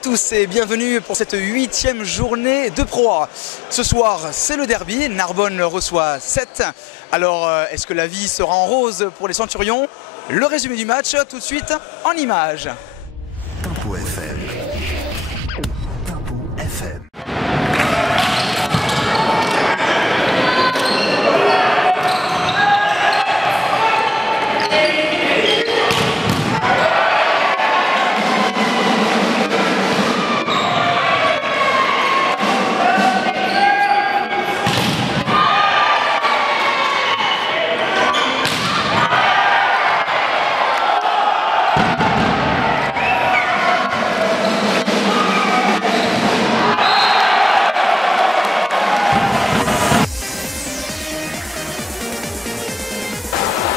à tous et bienvenue pour cette 8e journée de Pro A. Ce soir, c'est le derby, Narbonne reçoit 7. Alors, est-ce que la vie sera en rose pour les Centurions? Le résumé du match, tout de suite, en images. Tempo FM. Tempo FM.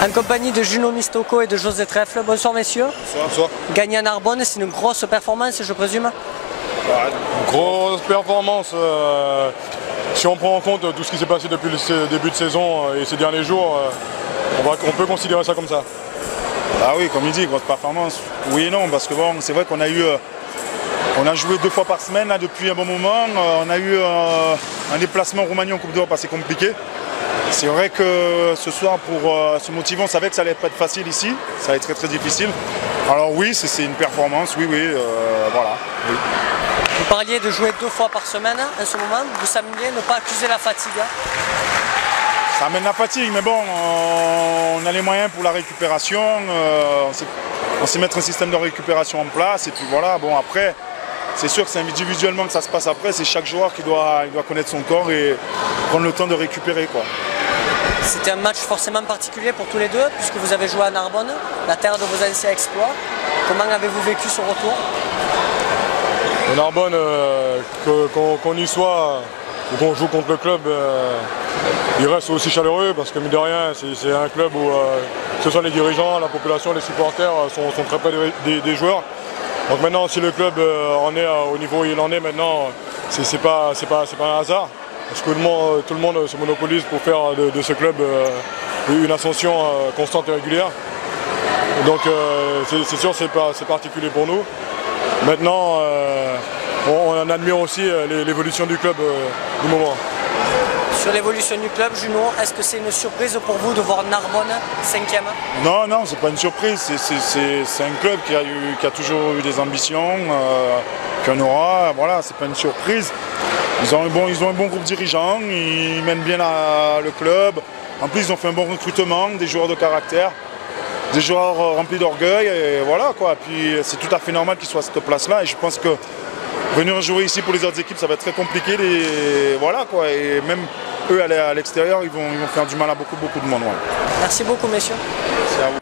En compagnie de Juno Mistoko et de José Trèfle. Bonsoir messieurs. Bonsoir, bonsoir. Gagner à Narbonne, c'est une grosse performance, je présume. Grosse performance. Si on prend en compte tout ce qui s'est passé depuis le début de saison et ces derniers jours, on peut considérer ça comme ça. Ah oui, comme il dit, grosse performance. Oui et non, parce que bon, c'est vrai qu'on a eu, on a joué 2 fois par semaine là, depuis un bon moment. On a eu un déplacement en Roumanie en Coupe d'Europe assez compliqué. C'est vrai que ce soir, pour se motiver, on savait que ça allait pas être facile ici. Ça allait être très très difficile. Alors oui, c'est une performance, oui, voilà. Oui. Vous parliez de jouer 2 fois par semaine en ce moment. Vous sembliez ne pas accuser la fatigue. Ça amène la fatigue, mais bon, on a les moyens pour la récupération. On sait mettre un système de récupération en place. Et puis voilà, bon après, c'est sûr que c'est individuellement que ça se passe après. C'est chaque joueur qui doit connaître son corps et prendre le temps de récupérer, quoi. C'était un match forcément particulier pour tous les deux, puisque vous avez joué à Narbonne, la terre de vos anciens exploits. Comment avez-vous vécu ce retour? Narbonne, qu'on y soit ou qu'on joue contre le club, il reste aussi chaleureux parce que mine de rien, c'est un club où que ce soit les dirigeants, la population, les supporters sont très près des joueurs. Donc maintenant, si le club en est au niveau où il en est maintenant, c'est pas un hasard. Parce que tout le monde se monopolise pour faire de ce club une ascension constante et régulière. Donc c'est sûr, c'est particulier pour nous. Maintenant, on admire aussi l'évolution du club du moment. Sur l'évolution du club, Juno, est-ce que c'est une surprise pour vous de voir Narbonne 5e? Non, c'est pas une surprise. C'est un club qui a toujours eu des ambitions, qui en aura. Voilà, c'est pas une surprise. Ils ont un bon groupe dirigeant, ils mènent bien le club. En plus, ils ont fait un bon recrutement, des joueurs de caractère, des joueurs remplis d'orgueil. Et voilà quoi. Puis c'est tout à fait normal qu'ils soient à cette place-là. Et je pense que venir jouer ici pour les autres équipes, ça va être très compliqué. Voilà quoi. Et même eux à l'extérieur, ils vont faire du mal à beaucoup de monde. Ouais. Merci beaucoup messieurs. Merci à vous.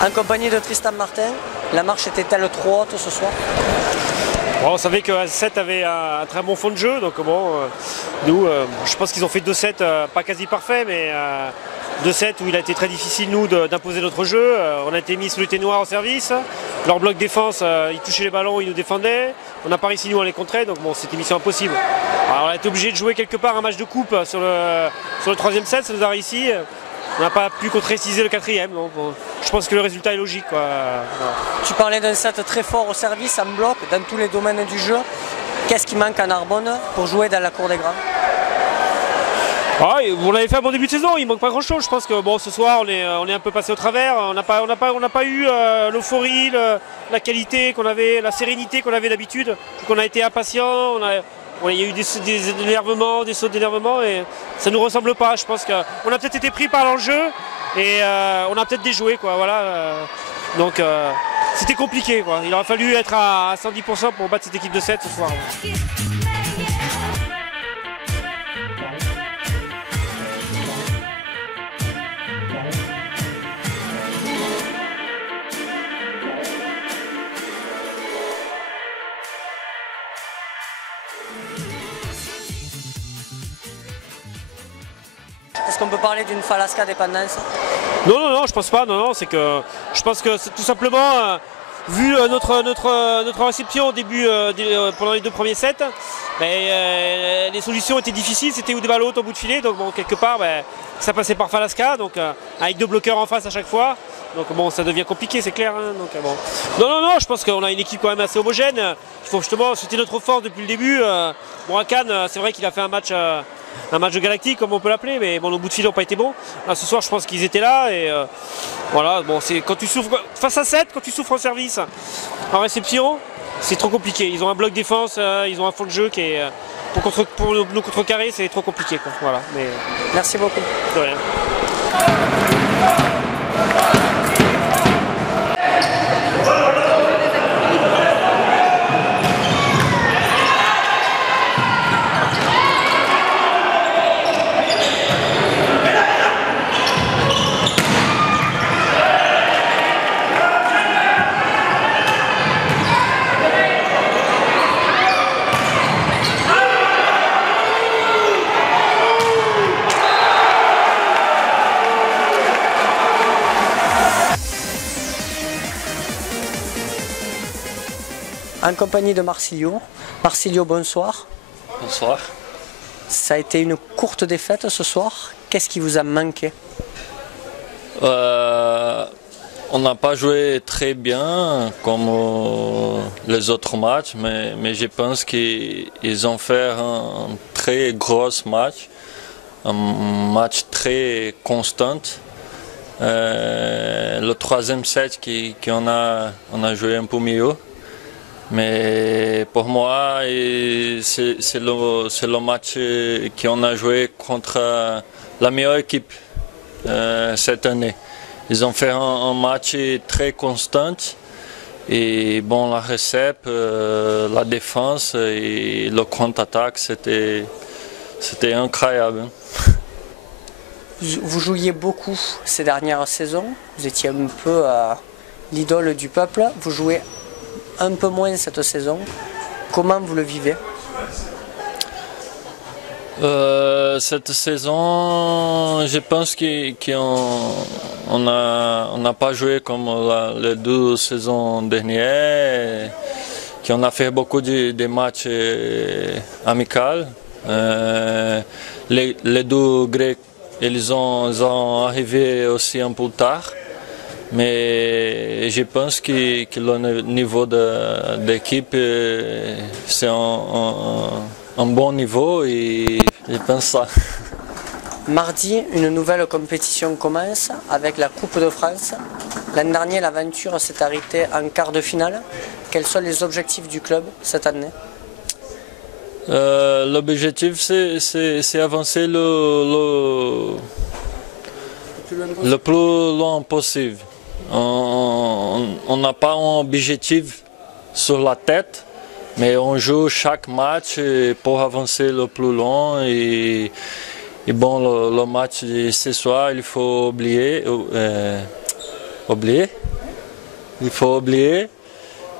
En compagnie de Tristan Martin, la marche était-elle trop haute ce soir? Bon, on savait que 7 avait un très bon fond de jeu, donc bon, nous, je pense qu'ils ont fait 2-7, pas quasi parfait, mais 2-7 où il a été très difficile, nous, d'imposer notre jeu. On a été mis sous le thé noir au service. Leur bloc défense, ils touchaient les ballons, ils nous défendaient. On n'a pas réussi, nous, à les contrer, donc bon, c'était mission impossible. Alors, on a été obligé de jouer quelque part un match de coupe sur le 3e set, ça nous a réussi. On n'a pas pu concrétiser le 4e, donc bon, je pense que le résultat est logique, quoi. Voilà. Tu parlais d'un set très fort au service, en bloc, dans tous les domaines du jeu. Qu'est-ce qui manque à Narbonne pour jouer dans la cour des grands? On avait fait un bon début de saison, il manque pas grand chose. Je pense que bon, ce soir on est un peu passé au travers. On n'a pas eu l'euphorie, la qualité qu'on avait, la sérénité qu'on avait d'habitude. On a été impatient, il y a eu des énervements, des sauts d'énervement et ça ne nous ressemble pas. Je pense qu'on a peut-être été pris par l'enjeu et on a peut-être déjoué, quoi. Voilà. Donc c'était compliqué, quoi. Il aurait fallu être à 110% pour battre cette équipe de 7 ce soir. Est-ce qu'on peut parler d'une Falasca dépendance? Non, je pense pas. Non, c'est que je pense que tout simplement, vu notre réception au début, pendant les 2 premiers sets, les solutions étaient difficiles. C'était ou des balles hautes au bout de filet, donc bon, quelque part, ça passait par Falasca, donc avec 2 bloqueurs en face à chaque fois. Donc bon, ça devient compliqué, c'est clair. Hein, donc, bon. Non, je pense qu'on a une équipe quand même assez homogène. Il faut justement, c'était notre force depuis le début. Bon, à Cannes, c'est vrai qu'il a fait un match de galactique, comme on peut l'appeler, mais bon, nos bouts de fil n'ont pas été bons. Là, ce soir, je pense qu'ils étaient là. Et voilà, bon, c'est quand tu souffres face à 7, quand tu souffres en service, en réception, c'est trop compliqué. Ils ont un bloc défense, ils ont un fond de jeu qui est pour nous contrecarrer, c'est trop compliqué, quoi. Voilà. Mais merci beaucoup. De rien. En compagnie de Marsilio. Marsilio, bonsoir. Bonsoir. Ça a été une courte défaite ce soir. Qu'est-ce qui vous a manqué? On n'a pas joué très bien comme les autres matchs, mais je pense qu'ils ont fait un très gros match, un match très constant. Le 3e set qu'on a joué un peu mieux. Mais pour moi, c'est le match qu'on a joué contre la meilleure équipe cette année. Ils ont fait un match très constant. Et bon, la récepte, la défense et le contre-attaque, c'était incroyable. Vous jouiez beaucoup ces dernières saisons. Vous étiez un peu l'idole du peuple. Vous jouez un peu moins cette saison. Comment vous le vivez? Cette saison, je pense qu'on n'a pas joué comme les 2 saisons dernières, qu'on a fait beaucoup de matchs amicaux. Les 2 Grecs, ils sont arrivés aussi un peu tard. Mais je pense que le niveau de l'équipe, c'est un bon niveau et je pense ça. Mardi, une nouvelle compétition commence avec la Coupe de France. L'année dernière, l'aventure s'est arrêtée en quart de finale. Quels sont les objectifs du club cette année? L'objectif, c'est avancer le plus loin possible. On n'a pas un objectif sur la tête, mais on joue chaque match pour avancer le plus loin. Et bon, le match de ce soir, il faut oublier. Il faut oublier.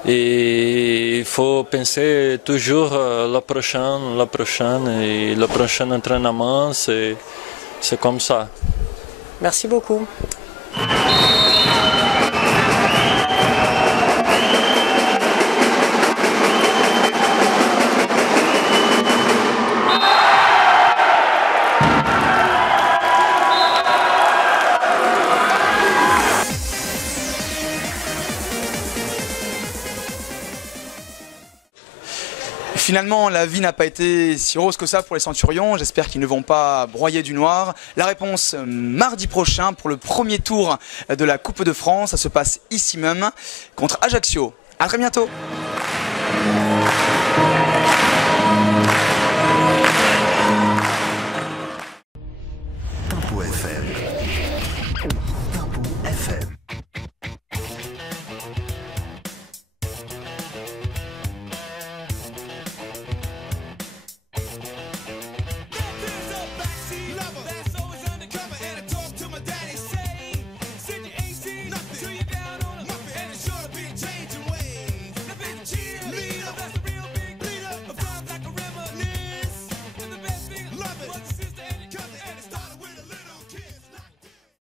Et il faut penser toujours la prochaine. Et le prochain entraînement, c'est comme ça. Merci beaucoup. Finalement, la vie n'a pas été si rose que ça pour les Centurions. J'espère qu'ils ne vont pas broyer du noir. La réponse mardi prochain pour le premier tour de la Coupe de France. Ça se passe ici même contre Ajaccio. À très bientôt.